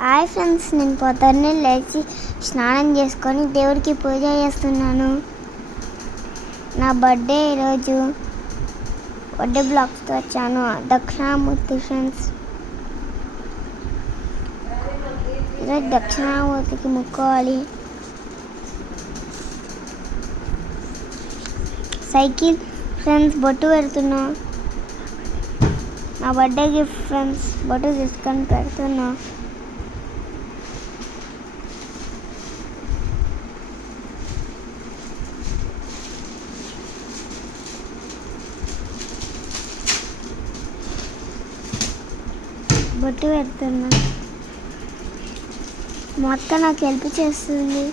Hi friends, నేను పొద్దున్నే లేచి స్నానం చేసుకొని దేవుడికి పూజ చేస్తున్నాను. నా బర్త్డే ఈరోజు. బర్త్డే బ్లాగ్స్తో వచ్చాను. దక్షిణామూర్తి ఫ్రెండ్స్, ఈరోజు దక్షిణామూర్తికి మొక్కోవాలి. సైకిల్ ఫ్రెండ్స్, బొట్టు పెడుతున్నా. నా బర్త్డే గిఫ్ట్ ఫ్రెండ్స్, బొట్టు తీసుకొని పెడుతున్నా. బొట్టు పెడుతున్నా. మొత్తం నాకు హెల్ప్ చేస్తుంది.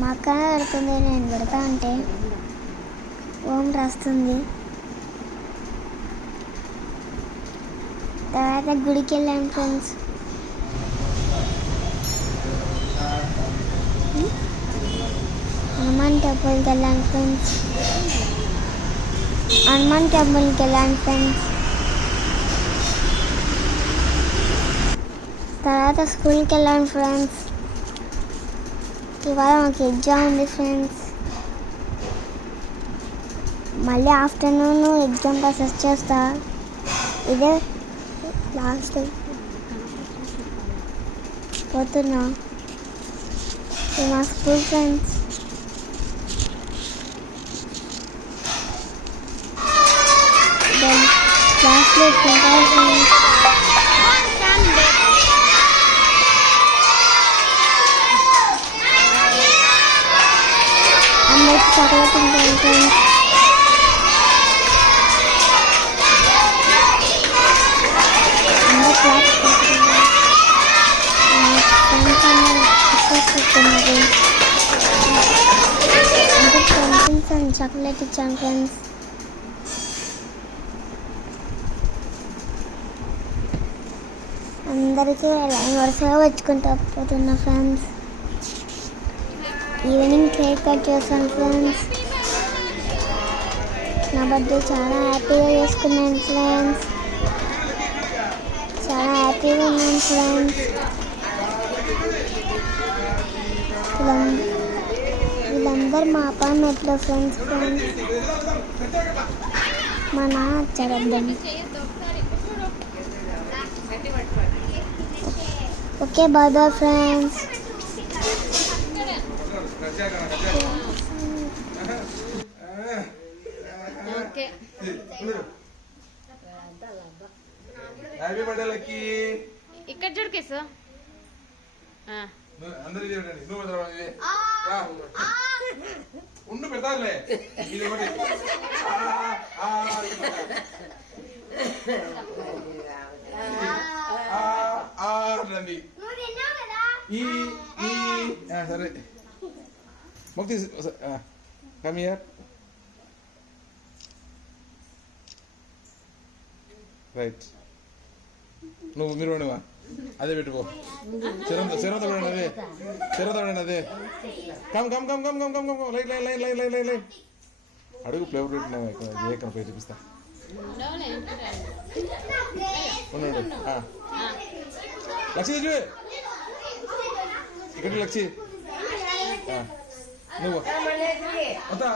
మా అక్క పెడుతుంది, నేను పెడతా అంటే ఓం రాస్తుంది. తర్వాత గుడికి వెళ్ళాను ఫ్రెండ్స్. హనుమాన్ టెంపుల్కి వెళ్ళాను ఫ్రెండ్స్. తర్వాత స్కూల్కి వెళ్ళాను ఫ్రెండ్స్. ఇవాళ మాకు ఎగ్జామ్ ఉంది ఫ్రెండ్స్. మళ్ళీ ఆఫ్టర్నూన్ ఎగ్జామ్ ప్రాసెస్ చేస్తా. ఇదే లాస్ట్ పోతున్నా. ఇది మా స్కూల్ ఫ్రెండ్స్. క్లాస్లో తింటారు ఫ్రెండ్స్. చాక్లెట్ ఉంటాయి ఫ్రెండ్స్. అందరూ క్లాస్ పెడుతున్నారు. ఫ్రెండ్స్ అందరు చాక్లెట్ ఇచ్చాను ఫ్రెండ్స్. అందరికీ లైన్ వరుసగా వచ్చుకుంటూ పోతున్నా ఫ్రెండ్స్. ఈవినింగ్ కేక్ కట్ చేస్తాను ఫ్రెండ్స్. నా బర్త్డే చాలా హ్యాపీగా చేసుకున్నాను ఫ్రెండ్స్. చాలా హ్యాపీగా ఉన్నాను ఫ్రెండ్స్. వీళ్ళందరూ మా అపార్ట్మెంట్లో ఫ్రెండ్స్. మా నాన్న వచ్చాడద్దండి. Okay, bye bye friends. Happy birthday Lucky. ఇక్కడ చూడు కేసు. అందరూ చూడండి. నువ్వు ఉండు పెడతారులే. ఇది ఒకటి రండి. సరే ముక్తి కమ్ హియర్. రైట్. మీరు వాడివా? అదే పెట్టుకో. చెరవతో పడండి. అదే చెరవతో పడండి. అదే come come come come come come come light line line line line line line అడుగు. ఫ్లేవర్ పెట్టిన పేరు చూపిస్తా. ఉండండి. లక్ష్మి చూ ఇక్కడ. లక్ష్మి నువ్వు అదో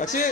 లక్ష్మి